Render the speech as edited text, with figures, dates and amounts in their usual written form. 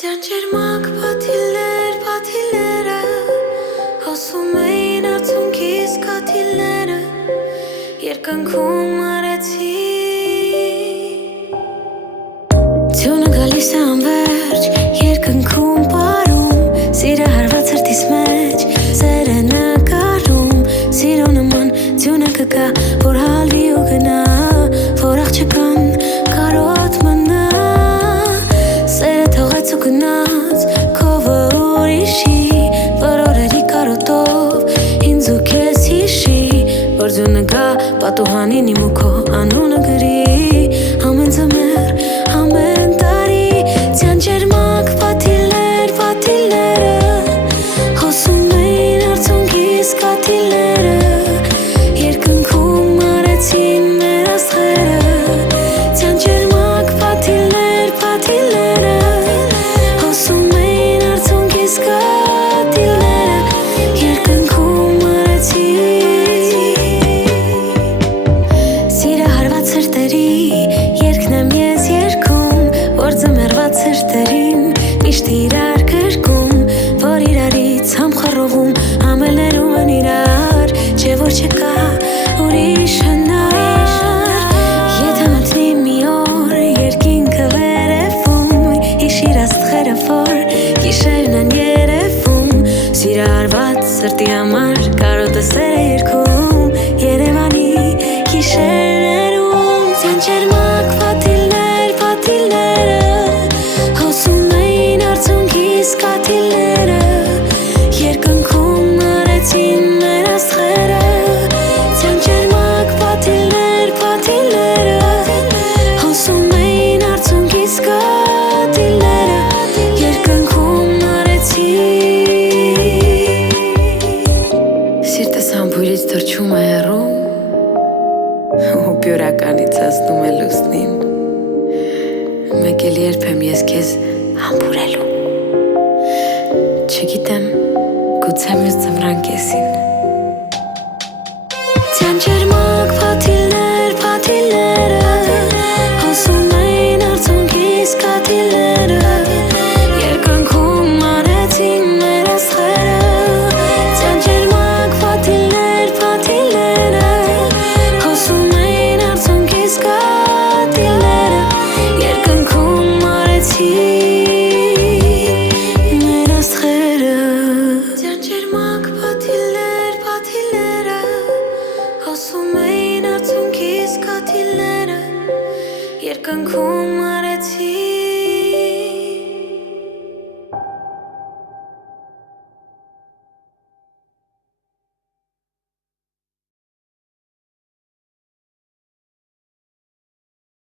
Ճանճերմակ պատիլները հոսում էին արցունքիս կաթիլները երկնքում արեցի Ձյունը գալիս է անվերջ երկնքում պարում Սիրը հարված հրտիս մեջ սեր է նկարում Սիրո նման ձյունը կգա որ հալվի ու գնա որ աղջկան կարոտ մնա Սերը թողեց ու գնաց քովը ուրիշի որ օրերի կարոտով ինձ ու քեզ հիշի որ ձյունը գա պատուհանին իմ ու քո անունը գրի ամեն ձմեռ ամեն տարի ճանճերմակ պատիլները հոսում էին արցունքիս կաթիլները երկնքում արեցին մեր աստղերը ճանճերմակ պատիլները հոսում էին արցունքիս կաթիլները երկնքում արեցին Սիրը հարված հրտերի երկն եմ ես երգում որ ձմեռված հրտերին միշտ իրար գրկում որ իրարից համխռովում ամելներում են իրար չէ որ չկա ուրիշ հնար Եթե մտնի մի օր երկինքը վերևում հիշիր աստղերը որ գիշերն են երևում Սիրը հարված սրտի համար կարոտը սեր է երգում Երևանի գիշերներում ճանճերմակ պատիլները հոսում էին արցունքիս կաթիլները երկնքում արեցին մեր աստղերը ճանճերմակ պատիլները հոսում էին արցունքիս կաթիլները երկնքում արեցին Սիրտս համբույրից թռչում է հեռու ու բյուրականից հասնում է լուսնին Մեկ էլ երբ եմ ես քեզ համբուրելու Չգիտեմ գուցե մյուս ձմռան կեսին